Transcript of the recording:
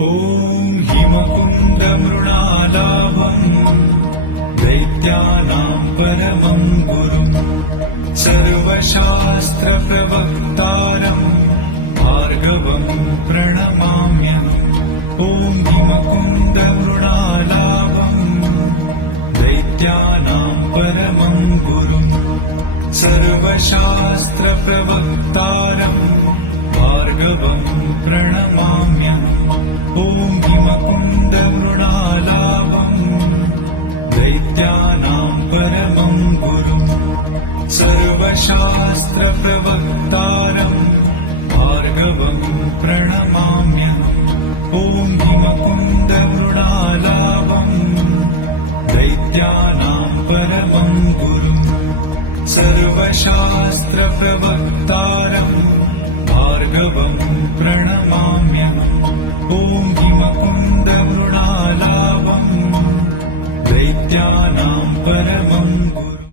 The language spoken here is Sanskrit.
ॐ हिमकुन्दमृणालाभम् दैत्यानां परमं गुरुम् सर्वशास्त्रप्रवक्तारम् भार्गवं प्रणमाम्यहम्। ॐ हिमकुन्दमृणालाभम् दैत्यानां परमं गुरुम् सर्वशास्त्रप्रवक्तारम् भार्गवं प्रणमाम्यहम्। ॐ हिमकुन्दमृणालाभम् दैत्यानां परमं गुरुम् सर्वशास्त्रप्रवक्तारम् भार्गवं प्रणमाम्यहम्। ॐ हिमकुन्दमृणालाभम् दैत्यानां परमं गुरुम् सर्वशास्त्रप्रवक्तारम् भार्गवं प्रणमाम्यहम्। ॐ हिमकुन्दमृणालाभम् दैत्यानां परमं गुरुम्।